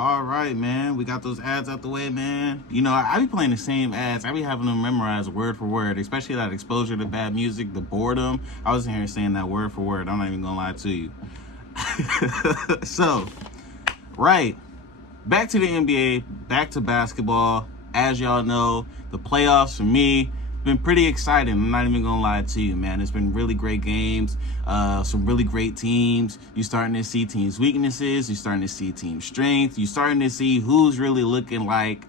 All right, man. We got those ads out the way, man. You know, I be playing the same ads. I be having them memorized word for word, especially that exposure to bad music, the boredom. I was in here saying that word for word. I'm not even gonna lie to you. So, right. Back to the NBA, back to basketball. As y'all know, the playoffs for me been pretty exciting. I'm not even gonna lie to you, man. It's been really great games, some really great teams. You're starting to see teams' weaknesses. You're starting to see team strength. You're starting to see who's really looking like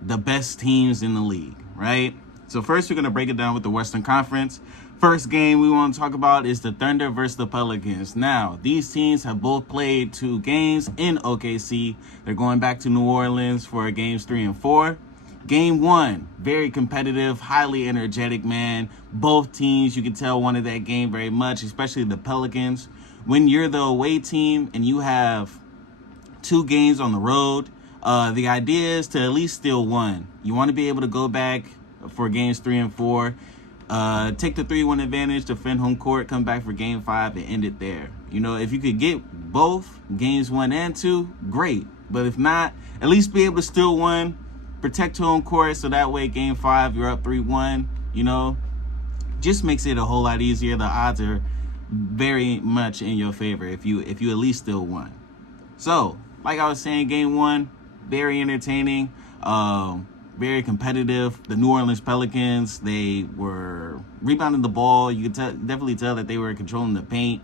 the best teams in the league, right? So first, we're gonna break it down with the Western Conference. First game we want to talk about is the Thunder versus the Pelicans. Now, these teams have both played 2 games in OKC. They're going back to New Orleans for games 3 and 4. Game 1, very competitive, highly energetic, man. Both teams, you can tell, wanted that game very much, especially the Pelicans. When you're the away team and you have 2 games on the road, the idea is to at least steal 1. You want to be able to go back for games 3 and 4, take the 3-1 advantage, defend home court, come back for game 5, and end it there. You know, if you could get both games 1 and 2, great. But if not, at least be able to steal 1, protect home court, so that way game 5 you're up 3-1. You know, just makes it a whole lot easier. The odds are very much in your favor if you at least steal 1. So, like I was saying, game 1, very entertaining, very competitive. The New Orleans Pelicans, they were rebounding the ball. You could definitely tell that they were controlling the paint.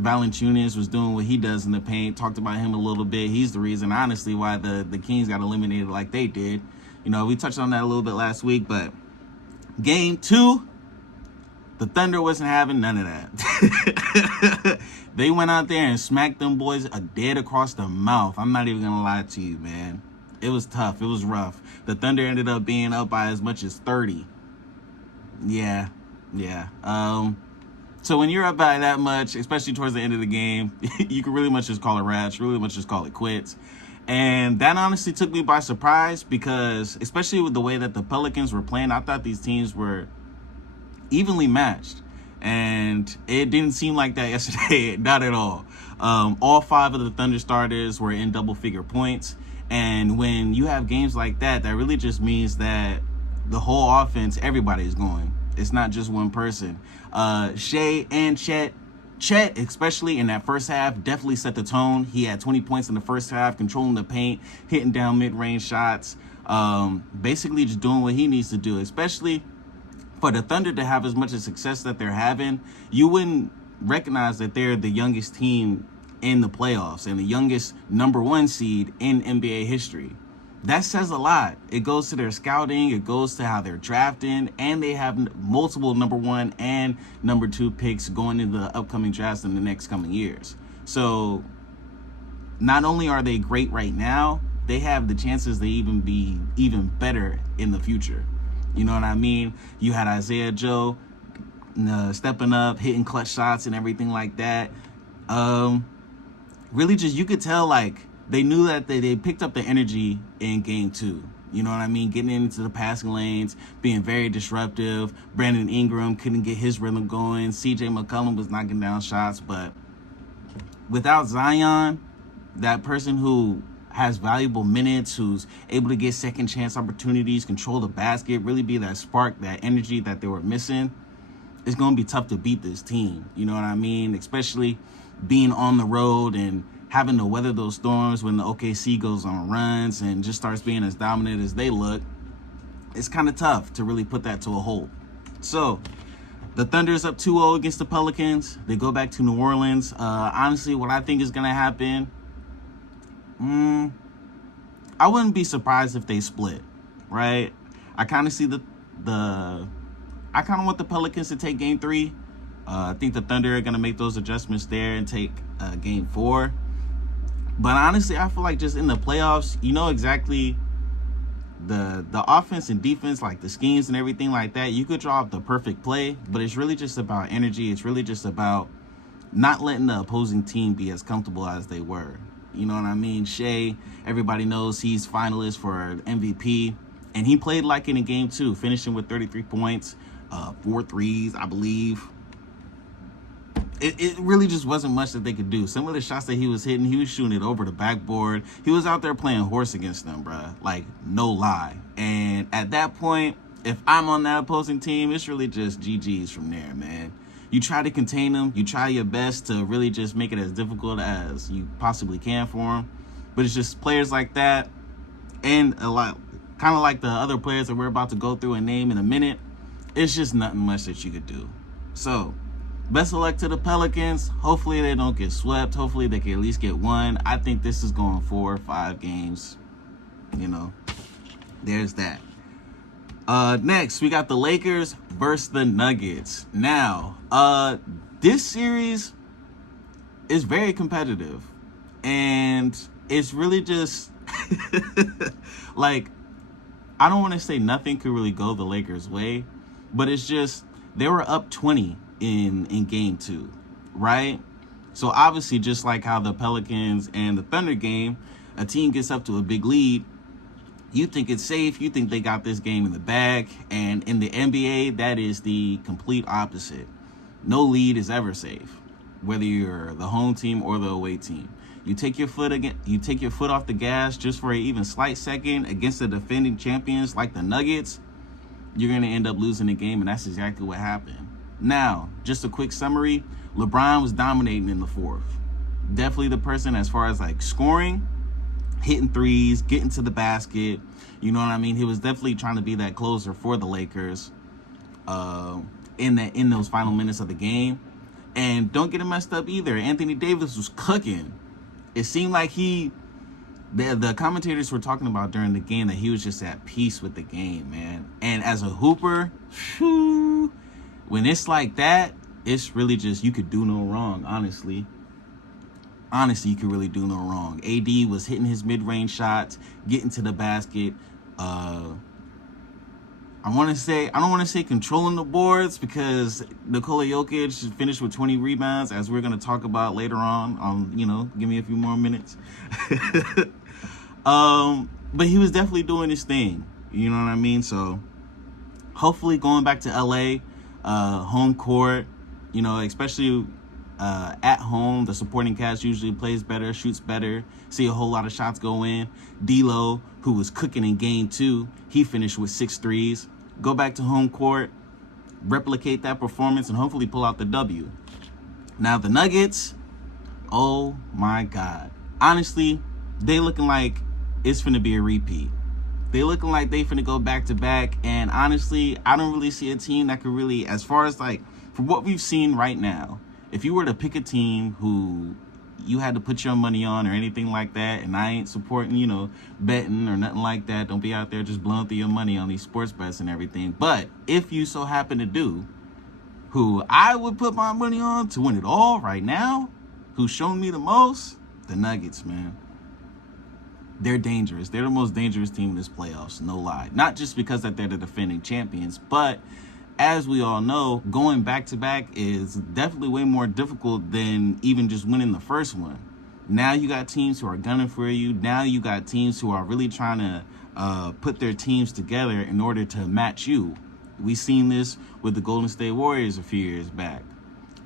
Valanciunas was doing what he does in the paint. Talked about him a little bit. He's the reason, honestly, why the Kings got eliminated like they did. You know, we touched on that a little bit last week, but game 2, the Thunder wasn't having none of that. They went out there and smacked them boys dead across the mouth. I'm not even going to lie to you, man. It was tough. It was rough. The Thunder ended up being up by as much as 30. Yeah. So when you're up by that much, especially towards the end of the game, you can really much just call it rats, really much just call it quits. And that honestly took me by surprise because, especially with the way that the Pelicans were playing, I thought these teams were evenly matched. And it didn't seem like that yesterday, not at all. All 5 of the Thunder starters were in double-figure points. And when you have games like that, that really just means that the whole offense, everybody's going. It's not just one person. Shea and Chet, especially in that first half, definitely set the tone. He had 20 points in the first half, controlling the paint, hitting down mid-range shots, basically just doing what he needs to do, especially for the Thunder to have as much of success that they're having. You wouldn't recognize that they're the youngest team in the playoffs and the youngest #1 seed in NBA history. That says a lot. It goes to their scouting, it goes to how they're drafting, and they have multiple #1 and #2 picks going into the upcoming drafts in the next coming years. So not only are they great right now, they have the chances to even be even better in the future. You know what I mean? You had Isaiah Joe stepping up, hitting clutch shots and everything like that. Really just, you could tell, like, they knew that they picked up the energy in game 2. You know what I mean? Getting into the passing lanes, being very disruptive. Brandon Ingram couldn't get his rhythm going. CJ McCollum was knocking down shots. But without Zion, that person who has valuable minutes, who's able to get second chance opportunities, control the basket, really be that spark, that energy that they were missing, it's going to be tough to beat this team. You know what I mean? Especially being on the road and having to weather those storms when the OKC goes on runs and just starts being as dominant as they look. It's kind of tough to really put that to a halt. So the Thunder's up 2-0 against the Pelicans. They go back to New Orleans. Honestly, what I think is going to happen, I wouldn't be surprised if they split, right? I kind of see I kind of want the Pelicans to take game 3. I think the Thunder are going to make those adjustments there and take game 4. But honestly, I feel like just in the playoffs, you know exactly the offense and defense, like the schemes and everything like that. You could draw up the perfect play, but it's really just about energy. It's really just about not letting the opposing team be as comfortable as they were. You know what I mean? Shea, everybody knows he's finalist for MVP, and he played like it in game 2, finishing with 33 points, 4 threes, I believe. it really just wasn't much that they could do. Some of the shots that he was hitting, he was shooting it over the backboard. He was out there playing horse against them, bruh. Like, no lie. And at that point, if I'm on that opposing team, it's really just GG's from there, man. You try to contain them. You try your best to really just make it as difficult as you possibly can for them. But it's just players like that, and a lot, kind of like the other players that we're about to go through and name in a minute. It's just nothing much that you could do. So, best of luck to the Pelicans. Hopefully they don't get swept. Hopefully they can at least get one. I think this is going 4 or 5 games. You know, there's that. Next, we got the Lakers versus the Nuggets. Now, this series is very competitive. And it's really just, like, I don't want to say nothing could really go the Lakers' way. But it's just, they were up 20 in game 2, right? So obviously, just like how the Pelicans and the Thunder game, a team gets up to a big lead, you think it's safe, you think they got this game in the bag, and in the NBA, that is the complete opposite. No lead is ever safe, whether you're the home team or the away team. You take your foot off the gas just for an even slight second against the defending champions like the Nuggets, you're going to end up losing the game, and that's exactly what happened. Now, just a quick summary, LeBron was dominating in the fourth. Definitely the person as far as like scoring, hitting threes, getting to the basket. You know what I mean? He was definitely trying to be that closer for the Lakers in those final minutes of the game. And don't get it messed up either. Anthony Davis was cooking. It seemed like the commentators were talking about during the game that he was just at peace with the game, man. And as a hooper, when it's like that, it's really just, you could do no wrong, honestly. Honestly, you could really do no wrong. AD was hitting his mid-range shots, getting to the basket. I don't want to say controlling the boards, because Nikola Jokic finished with 20 rebounds, as we're going to talk about later on. Give me a few more minutes. But he was definitely doing his thing. You know what I mean? So hopefully going back to LA, home court, especially at home, the supporting cast usually plays better, shoots better, see a whole lot of shots go in. D'Lo, who was cooking in game 2, he finished with 6 threes. Go back to home court, replicate that performance, and hopefully pull out the W. Now the Nuggets, oh my God. Honestly, they looking like it's finna be a repeat. They looking like they finna go back to back, and honestly, I don't really see a team that could really, as far as like, for what we've seen right now, if you were to pick a team who you had to put your money on or anything like that, and I ain't supporting, betting or nothing like that, don't be out there just blowing through your money on these sports bets and everything, but if you so happen to do, who I would put my money on to win it all right now, who's shown me the most, the Nuggets, man. They're dangerous. They're the most dangerous team in this playoffs, no lie. Not just because that they're the defending champions, but as we all know, going back-to-back is definitely way more difficult than even just winning the first one. Now you got teams who are gunning for you. Now you got teams who are really trying to put their teams together in order to match you. We seen this with the Golden State Warriors a few years back,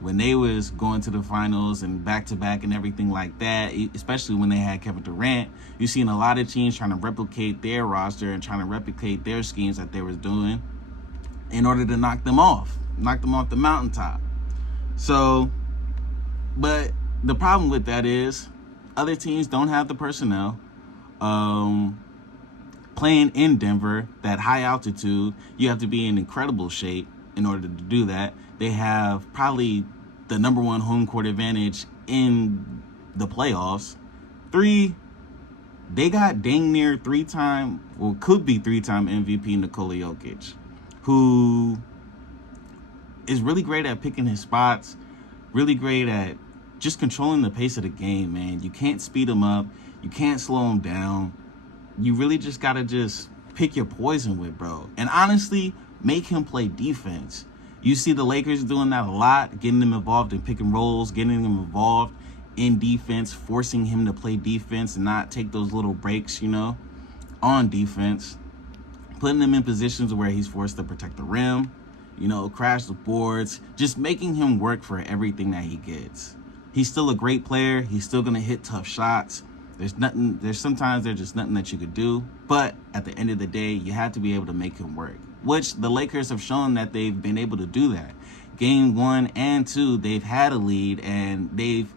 when they was going to the finals and back-to-back and everything like that, especially when they had Kevin Durant. You seen a lot of teams trying to replicate their roster and trying to replicate their schemes that they was doing in order to knock them off the mountaintop. So, but the problem with that is other teams don't have the personnel. Playing in Denver, that high altitude, you have to be in incredible shape in order to do that. They have probably the number 1 home court advantage in the playoffs. They got dang near 3-time, well, could be 3-time MVP Nikola Jokic, who is really great at picking his spots, really great at just controlling the pace of the game, man. You can't speed him up. You can't slow him down. You really just got to just pick your poison with, bro. And honestly, make him play defense. You see the Lakers doing that a lot, getting them involved in pick and rolls, getting them involved in defense, forcing him to play defense and not take those little breaks, on defense, putting him in positions where he's forced to protect the rim, crash the boards, just making him work for everything that he gets. He's still a great player. He's still going to hit tough shots. Sometimes there's just nothing that you could do. But at the end of the day, you have to be able to make him work, which the Lakers have shown that they've been able to do that. Game 1 and 2, they've had a lead, and they've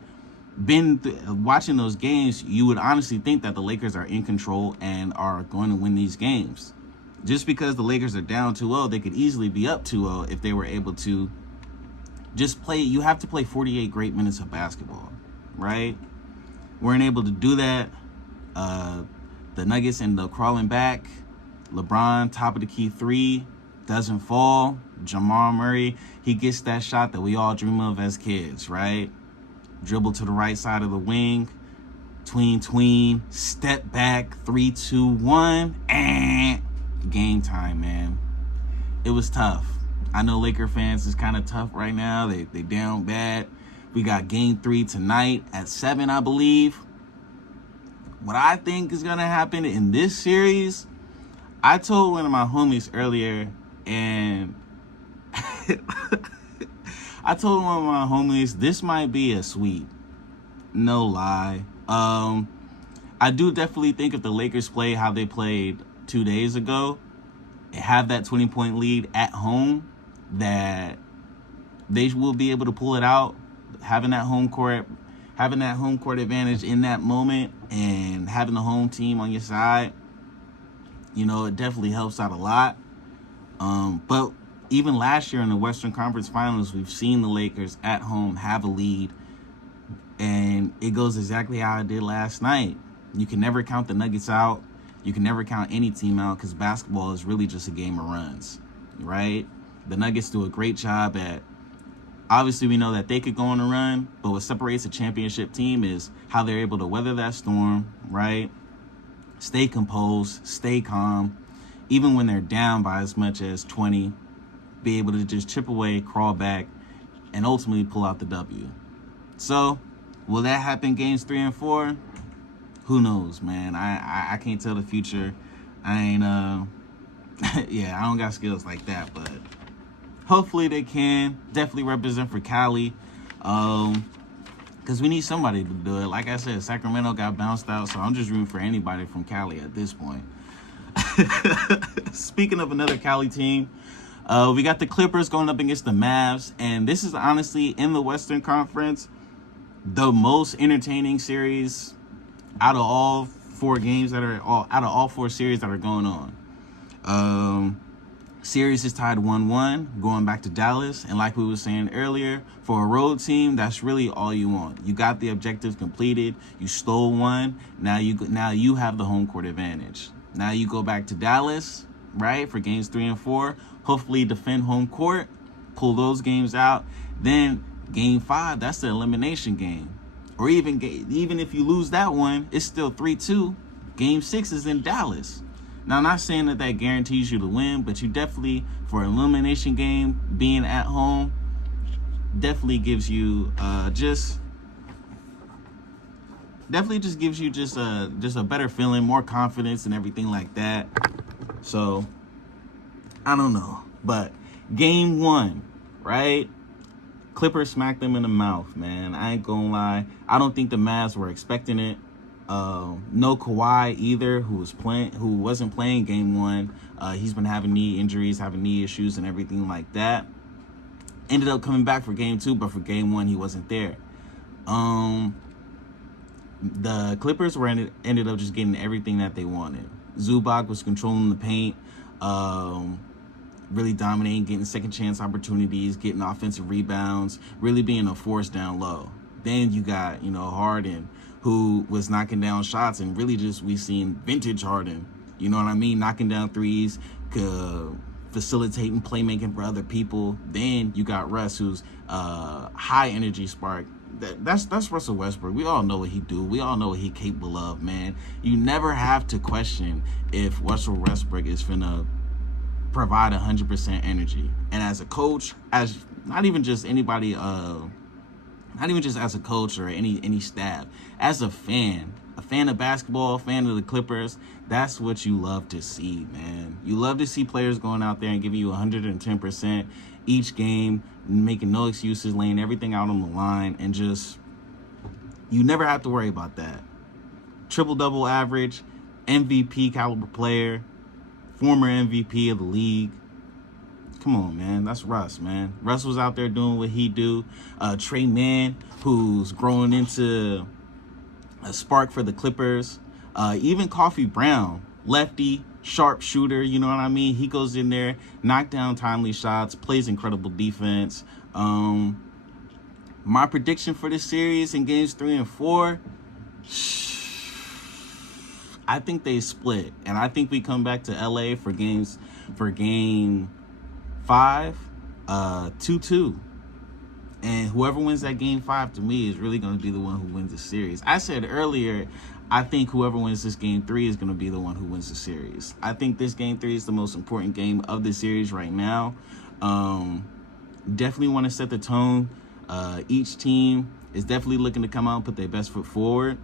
been watching those games. You would honestly think that the Lakers are in control and are going to win these games. Just because the Lakers are down 2-0, they could easily be up 2-0 if they were able to just play. You have to play 48 great minutes of basketball, right? Weren't able to do that. The Nuggets end up crawling back. LeBron, top of the key 3, doesn't fall. Jamal Murray, he gets that shot that we all dream of as kids, right? Dribble to the right side of the wing. Tween, step back, 3, 2, 1, and game time, man. It was tough. I know Laker fans is kind of tough right now. They down bad. We got game 3 tonight at 7, I believe. What I think is going to happen in this series, I told one of my homies earlier, and I told one of my homies this might be a sweep. No lie. I do definitely think if the Lakers play how they played 2 days ago, have that 20-point lead at home, that they will be able to pull it out. Having that home court advantage in that moment, and having the home team on your side, it definitely helps out a lot. But even last year in the Western Conference Finals, we've seen the Lakers at home have a lead, and it goes exactly how it did last night. You can never count the Nuggets out. You can never count any team out, because basketball is really just a game of runs, right? The Nuggets do a great job at, obviously we know that they could go on a run, but what separates a championship team is how they're able to weather that storm, right? Stay composed, stay calm, even when they're down by as much as 20, be able to just chip away, crawl back, and ultimately pull out the W. So, will that happen games 3 and 4? Who knows, man? I can't tell the future. I ain't, I don't got skills like that, but hopefully they can. Definitely represent for Cali. Because we need somebody to do it. Like I said, Sacramento got bounced out, so I'm just rooting for anybody from Cali at this point. Speaking of another Cali team, we got the Clippers going up against the Mavs, and this is honestly, in the Western Conference, the most entertaining series out of all 4 series that are going on. Series is tied 1-1, going back to Dallas, and like we were saying earlier, for a road team, that's really all you want. You got the objectives completed. You stole one. Now you have the home court advantage. Now you go back to Dallas, right, for games 3 and 4. Hopefully defend home court, pull those games out. Then game 5, that's the elimination game. Or even if you lose that one, it's still 3-2. Game 6 is in Dallas. Now, I'm not saying that guarantees you to win, but you definitely, for an elimination game, being at home, definitely gives you just gives you a better feeling, more confidence, and everything like that. So, I don't know, but game 1, right? Clippers smacked them in the mouth, man. I ain't gonna lie. I don't think the Mavs were expecting it. No Kawhi either, who wasn't playing game 1. He's been having knee injuries, having knee issues, and everything like that. Ended up coming back for game 2, but for game 1, he wasn't there. The Clippers ended up just getting everything that they wanted. Zubac was controlling the paint, really dominating, getting second chance opportunities, getting offensive rebounds, really being a force down low. Then you got, Harden, who was knocking down shots, and really just we seen vintage Harden. You know what I mean? Knocking down threes, facilitating playmaking for other people. Then you got Russ, who's high energy spark. That's Russell Westbrook. We all know what he do. We all know what he capable of, man. You never have to question if Russell Westbrook is finna provide 100% energy. And as a coach, as not even just anybody not even just as a coach or any staff, as a fan of basketball, a fan of the Clippers. That's what you love to see, man. You love to see players going out there and giving you 110% each game, making no excuses, laying everything out on the line, and just, you never have to worry about that. Triple-double average, MVP caliber player, former MVP of the league. Come on, man. That's Russ, man. Russ was out there doing what he do. Trey Mann, who's growing into a spark for the Clippers. Even Coffee Brown, lefty, sharp shooter, you know what I mean? He goes in there, knock down timely shots, plays incredible defense. My prediction for this series in games 3 and 4, I think they split. And I think we come back to LA for game 5, 2-2. And whoever wins that game 5, to me, is really going to be the one who wins the series. I said earlier, I think whoever wins this game 3 is going to be the one who wins the series. I think this game 3 is the most important game of the series right now. Definitely want to set the tone. Each team is definitely looking to come out and put their best foot forward.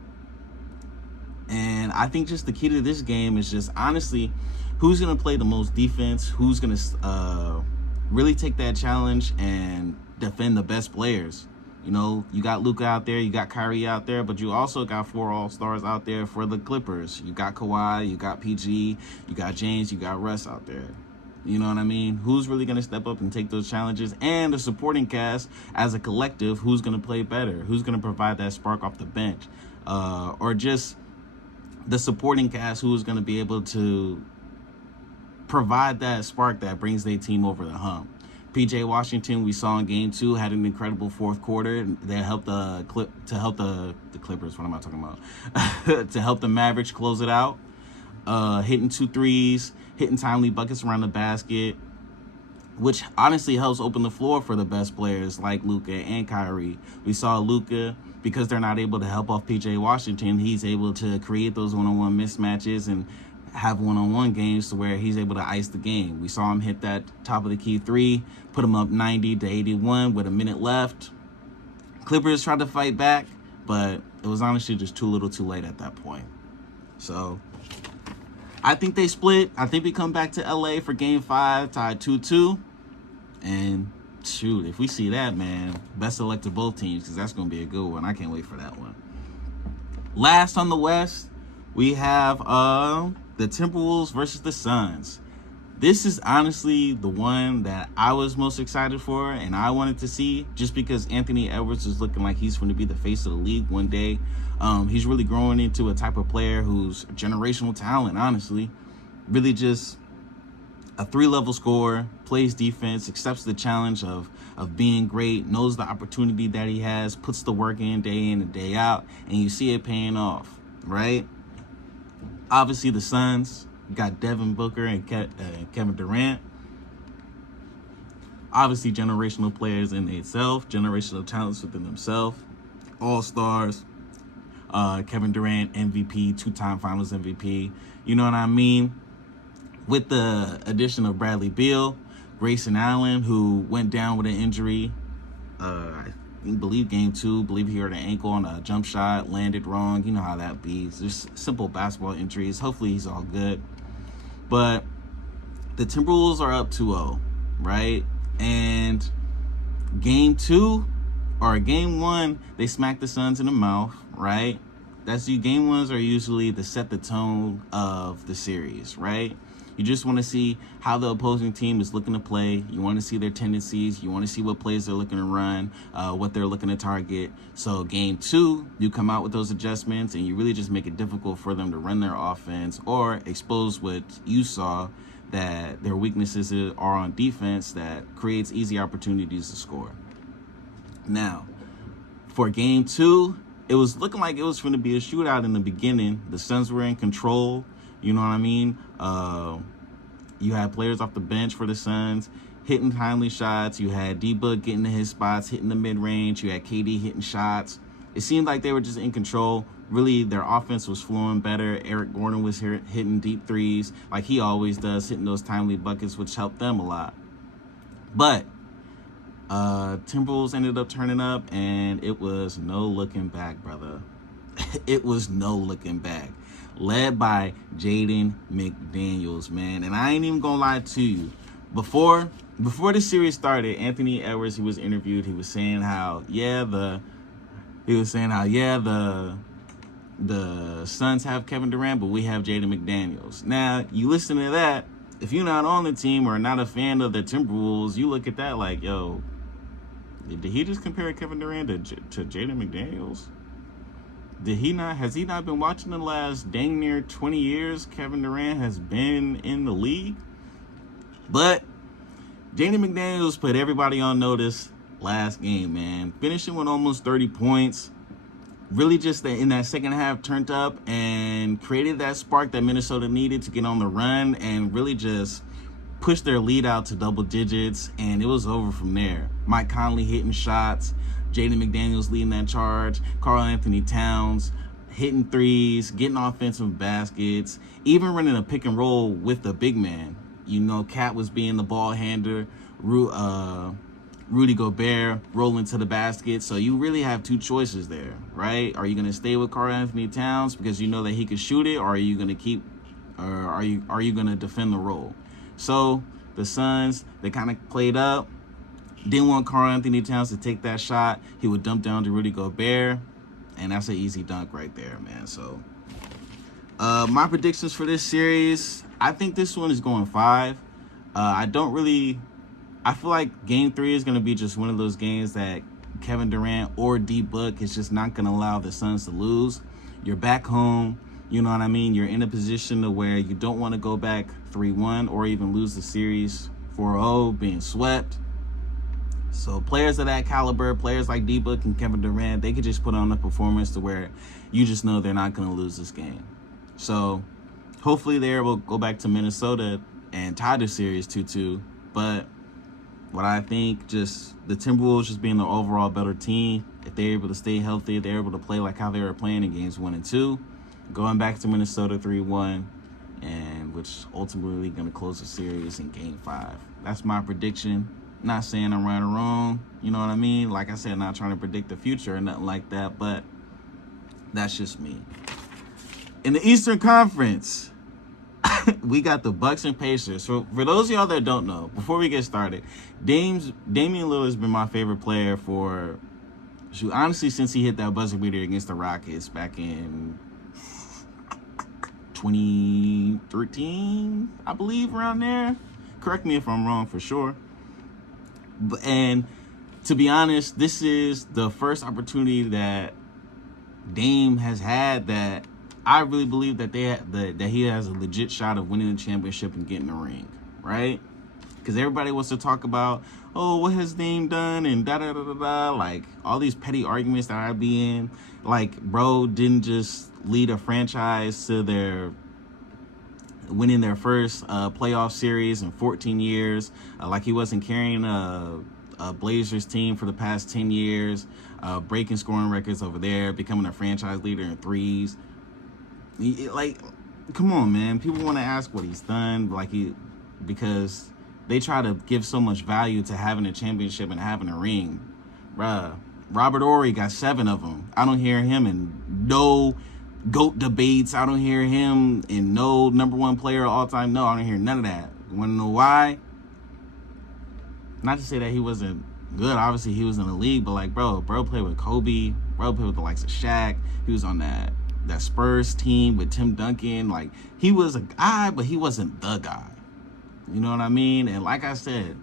And I think just the key to this game is just, honestly, who's going to play the most defense, who's going to really take that challenge and defend the best players. You know, you got Luka out there, you got Kyrie out there, but you also got 4 all-stars out there for the Clippers. You got Kawhi, you got PG, you got James, you got Russ out there. You know what I mean? Who's really going to step up and take those challenges? And the supporting cast as a collective, who's going to play better? Who's going to provide that spark off the bench? Or just the supporting cast who's going to be able to provide that spark that brings their team over the hump. PJ Washington, we saw in game 2, had an incredible fourth quarter that helped the Clippers. What am I talking about? To help the Mavericks close it out. Hitting 2 threes, hitting timely buckets around the basket, which honestly helps open the floor for the best players like Luka and Kyrie. We saw Luka, because they're not able to help off PJ Washington, he's able to create those one-on-one mismatches and have one-on-one games to where he's able to ice the game. We saw him hit that top of the key 3, put him up 90-81 with a minute left. Clippers tried to fight back, but it was honestly just too little too late at that point. So I think they split. I think we come back to LA for game 5, tied 2-2. And shoot, if we see that, man, best of luck to both teams, because that's going to be a good one. I can't wait for that one. Last on the West, we have the Timberwolves versus the Suns. This is honestly the one that I was most excited for and I wanted to see, just because Anthony Edwards is looking like he's going to be the face of the league one day. He's really growing into a type of player who's generational talent, honestly. Really just a 3-level scorer, plays defense, accepts the challenge of being great, knows the opportunity that he has, puts the work in and day out, and you see it paying off, right? Obviously, the Suns got Devin Booker and Kevin Durant. Obviously, generational players in itself, generational talents within themselves, all-stars. Kevin Durant, MVP, 2-time Finals MVP. You know what I mean? With the addition of Bradley Beal, Grayson Allen, who went down with an injury, I believe game 2, believe he hurt an ankle on a jump shot, landed wrong. You know how that be. It's just simple basketball injuries. Hopefully he's all good. But the Timberwolves are up 2-0, right? And game 1, they smacked the Suns in the mouth, right? Game 1s are usually to set the tone of the series, right? You just want to see how the opposing team is looking to play. You want to see their tendencies. You want to see what plays they're looking to run, what they're looking to target. So game 2, you come out with those adjustments and you really just make it difficult for them to run their offense or expose what you saw that their weaknesses are on defense that creates easy opportunities to score. Now, for game 2, it was looking like it was going to be a shootout in the beginning. The Suns were in control. You know what I mean? You had players off the bench for the Suns hitting timely shots. You had D-Book getting to his spots, hitting the mid-range. You had KD hitting shots. It seemed like they were just in control. Really, their offense was flowing better. Eric Gordon was hitting deep threes like he always does, hitting those timely buckets, which helped them a lot. But Timberwolves ended up turning up, and it was no looking back, brother. It was no looking back. Led by Jaden McDaniels, man. And I ain't even gonna lie to you. Before the series started, Anthony Edwards, he was interviewed. He was saying how, the Suns have Kevin Durant, but we have Jaden McDaniels. Now, you listen to that, if you're not on the team or not a fan of the Timberwolves, you look at that like, yo, did he just compare Kevin Durant to Jaden McDaniels? Has he not been watching the last dang near 20 years Kevin Durant has been in the league? But Jaden McDaniels put everybody on notice last game, man. Finishing with almost 30 points. Really just in that second half turned up and created that spark that Minnesota needed to get on the run and really just push their lead out to double digits, and it was over from there. Mike Conley hitting shots, Jaden McDaniels leading that charge, Karl-Anthony Towns hitting threes, getting offensive baskets, even running a pick and roll with the big man. You know, Cat was being the ball handler, Rudy Gobert rolling to the basket. So you really have two choices there, right? Are you going to stay with Karl-Anthony Towns because you know that he could shoot it, or are you going to are you going to defend the role? So the Suns, they kind of played up. Didn't want Karl-Anthony Towns to take that shot. He would dump down to Rudy Gobert, and that's an easy dunk right there, man. So my predictions for this series, I think this one is going 5. I feel like Game 3 is going to be just one of those games that Kevin Durant or D-Book is just not going to allow the Suns to lose. You're back home. You know what I mean? You're in a position to where you don't want to go back 3-1 or even lose the series 4-0, being swept. So players of that caliber, players like D-Book and Kevin Durant, they could just put on a performance to where you just know they're not going to lose this game. So hopefully they're able to go back to Minnesota and tie the series 2-2. But what I think, just the Timberwolves just being the overall better team, if they're able to stay healthy, they're able to play like how they were playing in games 1 and 2, going back to Minnesota 3-1, and which ultimately going to close the series in Game 5. That's my prediction. Not saying I'm right or wrong, you know what I mean? Like I said, not trying to predict the future or nothing like that, but that's just me. In the Eastern Conference, we got the Bucks and Pacers. So for those of y'all that don't know, before we get started, Damian Lillard has been my favorite player honestly, since he hit that buzzer beater against the Rockets back in 2013, I believe, around there. Correct me if I'm wrong, for sure. And to be honest, this is the first opportunity that Dame has had that I really believe that that he has a legit shot of winning the championship and getting the ring, right? Because everybody wants to talk about, oh, what has Dame done and da-da-da-da-da, like all these petty arguments that I be in. Like, bro didn't just lead a franchise to their winning their first playoff series in 14 years. Like he wasn't carrying a Blazers team for the past 10 years, breaking scoring records over there, becoming a franchise leader in threes. Like, come on, man. People want to ask what he's done, because they try to give so much value to having a championship and having a ring. Bruh, Robert Horry got 7 of them. I don't hear him in no GOAT debates. I don't hear him in no number 1 player of all time. No, I don't hear none of that. You want to know why? Not to say that he wasn't good. Obviously, he was in the league, but like, bro played with Kobe. Bro played with the likes of Shaq. He was on that Spurs team with Tim Duncan. Like, he was a guy, but he wasn't the guy. You know what I mean? And like I said,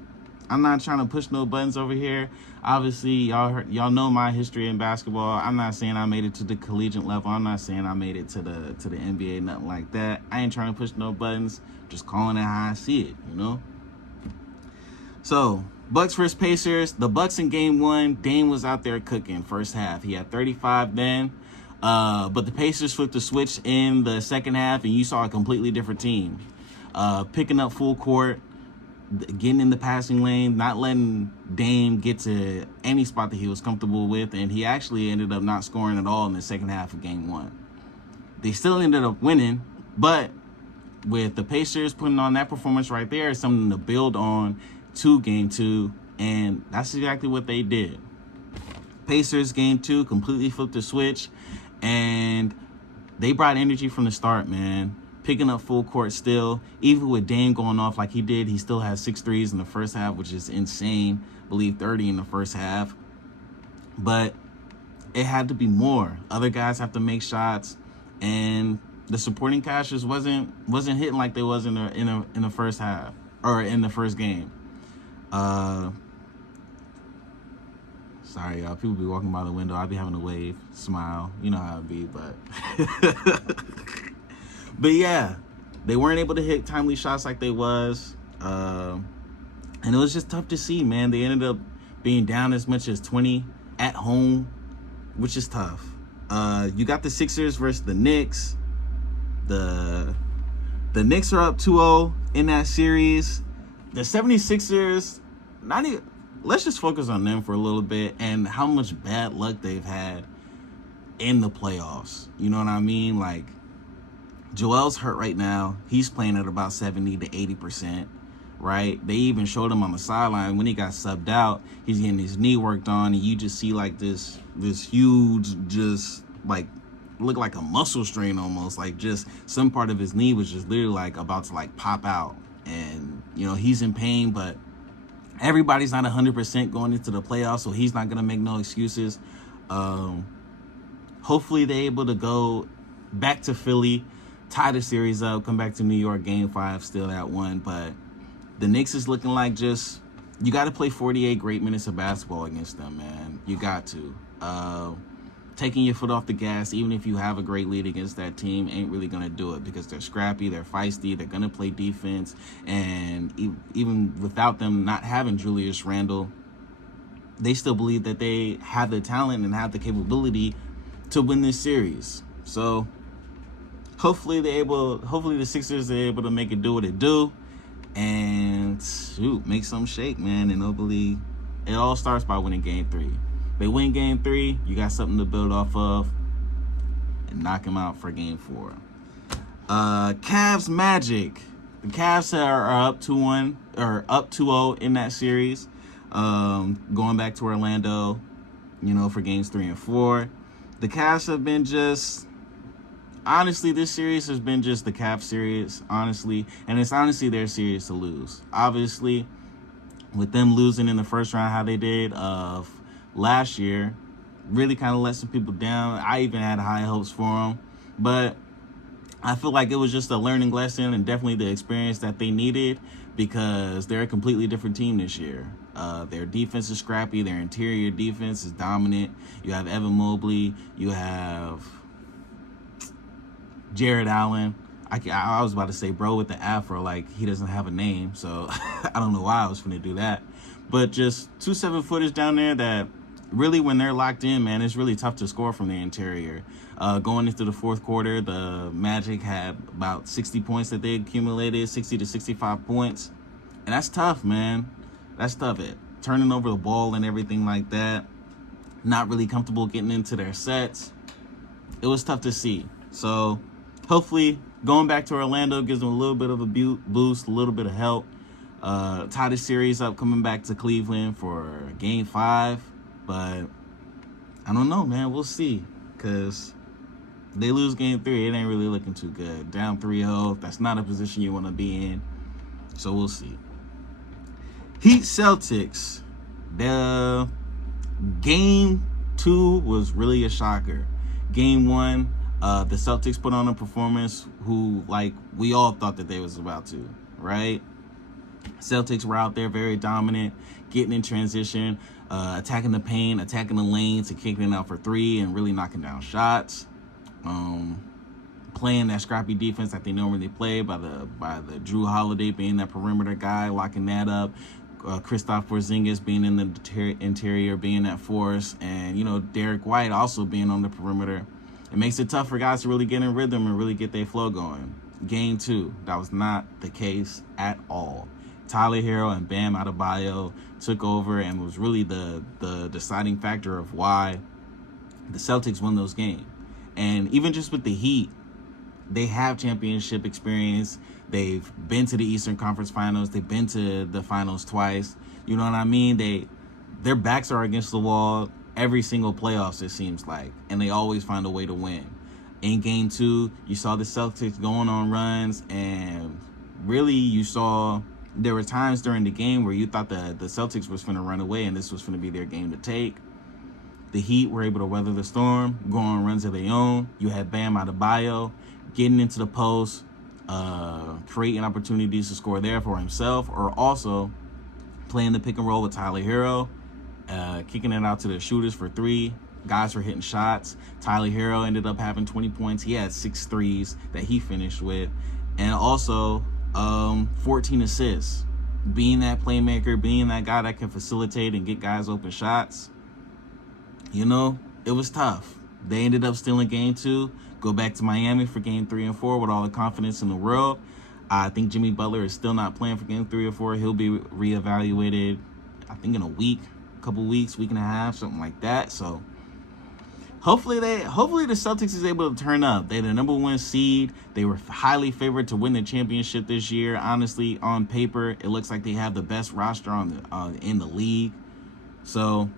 I'm not trying to push no buttons over here. Obviously, y'all know my history in basketball. I'm not saying I made it to the collegiate level. I'm not saying I made it to the NBA, nothing like that. I ain't trying to push no buttons. Just calling it how I see it, you know? So, Bucks versus Pacers. The Bucks in Game 1, Dame was out there cooking first half. He had 35 then. But the Pacers flipped the switch in the second half, and you saw a completely different team. Picking up full court, getting in the passing lane, not letting Dame get to any spot that he was comfortable with, and he actually ended up not scoring at all in the second half of Game 1. They still ended up winning, but with the Pacers putting on that performance right there, something to build on to Game 2 And that's exactly what they did. Pacers game 2 completely flipped the switch, and they brought energy from the start, man. Picking up full court still. Even with Dame going off like he did, he still has 6 threes in the first half, which is insane. I believe 30 in the first half. But it had to be more. Other guys have to make shots, and the supporting cast just wasn't hitting like they was in the first half or in the first game. Sorry, y'all. People be walking by the window. I be having a wave, smile. You know how it be, but but yeah, they weren't able to hit timely shots like they was, and it was just tough to see, man. They ended up being down as much as 20 at home, which is tough. You got the Sixers versus the Knicks. The Knicks are up 2-0 in that series. The 76ers, let's just focus on them for a little bit and how much bad luck they've had in the playoffs. You know what I mean? Like, Joel's hurt right now. He's playing at about 70 to 80%, right? They even showed him on the sideline when he got subbed out. He's getting his knee worked on, and you just see like this huge, just like, look like a muscle strain almost. Like, just some part of his knee was just literally like about to like pop out. And, you know, he's in pain, but everybody's not 100% going into the playoffs, so he's not going to make no excuses. Hopefully they're able to go back to Philly, tie the series up, come back to New York, game 5, still at 1. But the Knicks is looking like just, you got to play 48 great minutes of basketball against them, man. You got to. Taking your foot off the gas, even if you have a great lead against that team, ain't really going to do it because they're scrappy, they're feisty, they're going to play defense. And even without them not having Julius Randle, they still believe that they have the talent and have the capability to win this series. So hopefully the Sixers are able to make it do what it do and make some shake, man. And hopefully it all starts by winning game 3. They win game 3, you got something to build off of, and knock them out for game 4. Cavs Magic. The Cavs are up 2-1 or up 2-0 in that series. Going back to Orlando, for games 3 and 4. The Cavs have been just, honestly, this series has been just the Cavs series, honestly, and it's honestly their series to lose. Obviously, with them losing in the first round, how they did of last year, really kind of let some people down. I even had high hopes for them, but I feel like it was just a learning lesson and definitely the experience that they needed because they're a completely different team this year. Their defense is scrappy. Their interior defense is dominant. You have Evan Mobley. You have Jared Allen. I was about to say bro with the afro, like he doesn't have a name, so I don't know why I was going to do that. But just 2 7-footers down there that really, when they're locked in, man, it's really tough to score from the interior. Going into the fourth quarter, the Magic had about 60 points that they accumulated, 60 to 65 points. And that's tough, man. That's tough. Turning over the ball and everything like that. Not really comfortable getting into their sets. It was tough to see. So hopefully going back to Orlando gives them a little bit of a boost, a little bit of help. Tie the series up, coming back to Cleveland for game 5. But I don't know, man. We'll see. Because they lose game 3, it ain't really looking too good. Down 3-0, that's not a position you want to be in. So we'll see. Heat Celtics. The game 2 was really a shocker. Game 1, the Celtics put on a performance who, like, we all thought that they was about to, right? Celtics were out there very dominant, getting in transition, attacking the paint, attacking the lanes, and kicking it out for 3 and really knocking down shots. Playing that scrappy defense that they normally play by the Drew Holiday being that perimeter guy, locking that up. Kristaps Porzingis being in the interior, being that force, and Derek White also being on the perimeter. It makes it tough for guys to really get in rhythm and really get their flow going. Game 2, that was not the case at all. Tyler Hero and Bam Adebayo took over and was really the deciding factor of why the Celtics won those games. And even just with the Heat, they have championship experience. They've been to the Eastern Conference Finals. They've been to the finals twice. You know what I mean? Their backs are against the wall every single playoffs, it seems like, and they always find a way to win. In game 2, you saw the Celtics going on runs, and really you saw there were times during the game where you thought that the Celtics was going to run away and this was going to be their game to take. The Heat were able to weather the storm, go on runs of their own. You had Bam Adebayo getting into the post, creating opportunities to score there for himself, or also playing the pick and roll with Tyler Hero, kicking it out to the shooters for 3. Guys were hitting shots. Tyler Hero ended up having 20 points. He had 6 threes that he finished with. And also 14 assists. Being that playmaker, being that guy that can facilitate and get guys open shots, you know, it was tough. They ended up stealing game 2, go back to Miami for game 3 and 4 with all the confidence in the world. I think Jimmy Butler is still not playing for game 3 or 4. He'll be reevaluated, I think, in a week, couple weeks, week and a half, something like that. So hopefully the Celtics is able to turn up. They're the number 1 seed. They were highly favored to win the championship this year. Honestly, on paper, it looks like they have the best roster in the league. So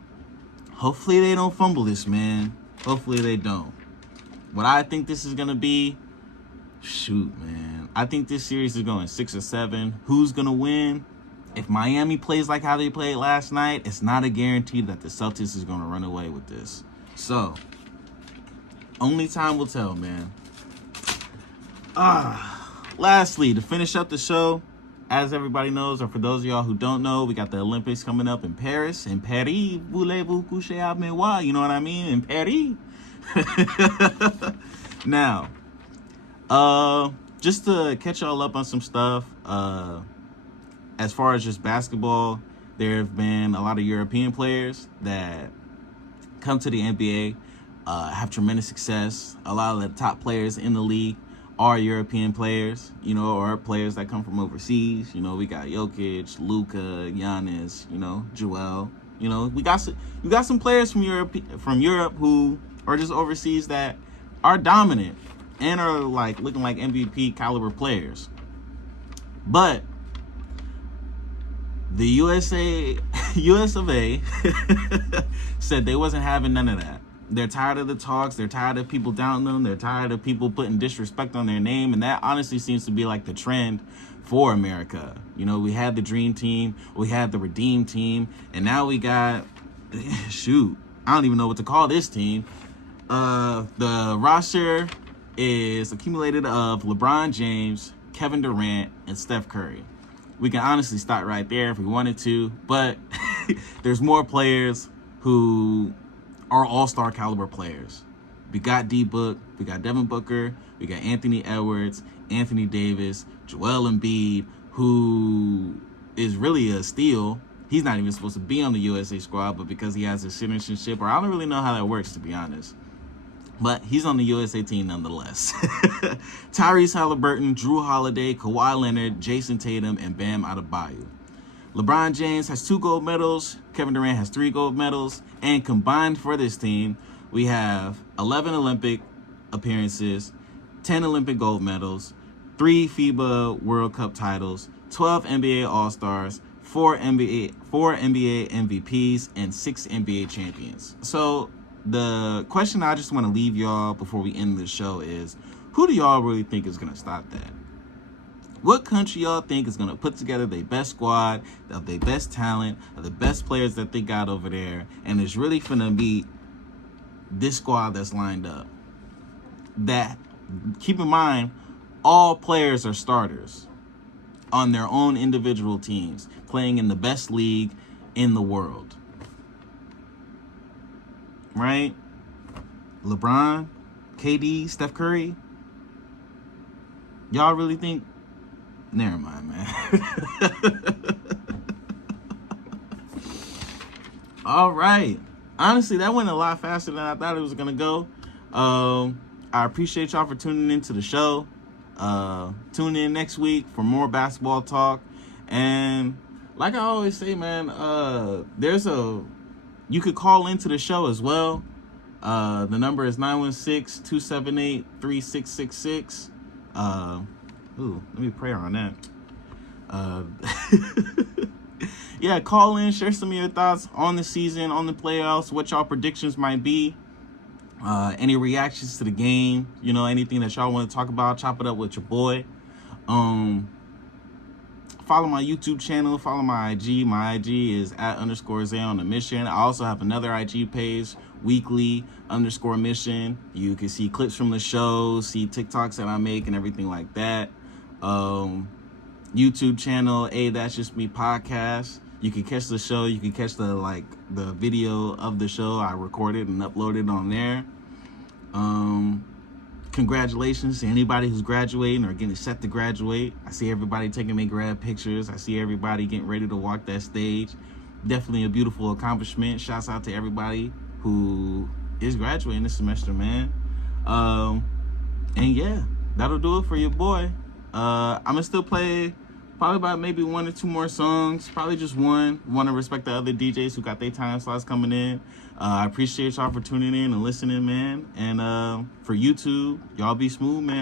hopefully they don't fumble this, man. Hopefully they don't. What I think this is going to be, man. I think this series is going 6 or 7. Who's going to win? If Miami plays like how they played last night, it's not a guarantee that the Celtics is going to run away with this. So, only time will tell, man. Lastly, to finish up the show, as everybody knows, or for those of y'all who don't know, we got the Olympics coming up in Paris. In Paris, voulez-vous coucher avec moi? You know what I mean? In Paris. Now, just to catch y'all up on some stuff, as far as just basketball, there have been a lot of European players that come to the NBA, have tremendous success. A lot of the top players in the league are European players, you know, or players that come from overseas. You know, we got Jokic, Luka, Giannis, you know, Joel. You know, we got some players from Europe who are just overseas that are dominant and are like looking like MVP caliber players. But the US of A said they wasn't having none of that. They're tired of the talks. They're tired of people doubting them. They're tired of people putting disrespect on their name. And that honestly seems to be like the trend for America. You know, we had the Dream Team. We had the Redeem Team. And now we got, I don't even know what to call this team. The roster is accumulated of LeBron James, Kevin Durant, and Steph Curry. We can honestly start right there if we wanted to, but there's more players who are all-star caliber players. We got D-Book, we got Devin Booker, we got Anthony Edwards, Anthony Davis, Joel Embiid, who is really a steal. He's not even supposed to be on the USA squad, but because he has a citizenship, or I don't really know how that works, to be honest. But he's on the USA team nonetheless. Tyrese Halliburton, Drew Holiday, Kawhi Leonard, Jason Tatum, and Bam Adebayo. LeBron James has 2 gold medals. Kevin Durant has 3 gold medals. And combined for this team, we have 11 Olympic appearances, 10 Olympic gold medals, 3 FIBA World Cup titles, 12 NBA All-Stars, 4 NBA MVPs, and 6 NBA champions. So the question I just want to leave y'all before we end the show is, who do y'all really think is going to stop that? What country y'all think is going to put together their best squad, of their best talent, of the best players that they got over there, and is really going to beat this squad that's lined up? That, keep in mind, all players are starters on their own individual teams, playing in the best league in the world. Right? LeBron, KD, Steph Curry. Y'all really think? Never mind, man. All right. Honestly, that went a lot faster than I thought it was going to go. I appreciate y'all for tuning into the show. Tune in next week for more basketball talk. And like I always say, man, you could call into the show as well. The number is 916-278-3666. Let me pray on that. yeah, call in, share some of your thoughts on the season, on the playoffs, what y'all predictions might be. Any reactions to the game, anything that y'all want to talk about, chop it up with your boy. Follow my YouTube channel, follow my IG. My IG is @_Zay on the mission. I also have another IG page, weekly_mission. You can see clips from the show, see TikToks that I make and everything like that. YouTube channel, That's Just Me podcast. You can catch the show. You can catch the video of the show. I recorded and uploaded on there. Congratulations to anybody who's graduating or getting set to graduate. I see everybody taking their grad pictures. I see everybody getting ready to walk that stage. Definitely a beautiful accomplishment. Shouts out to everybody who is graduating this semester, man. And yeah, that'll do it for your boy. I'm gonna still play probably about maybe 1 or 2 more songs. Probably just one. Want to respect the other DJs who got their time slots coming in. I appreciate y'all for tuning in and listening, man. And for YouTube, y'all be smooth, man.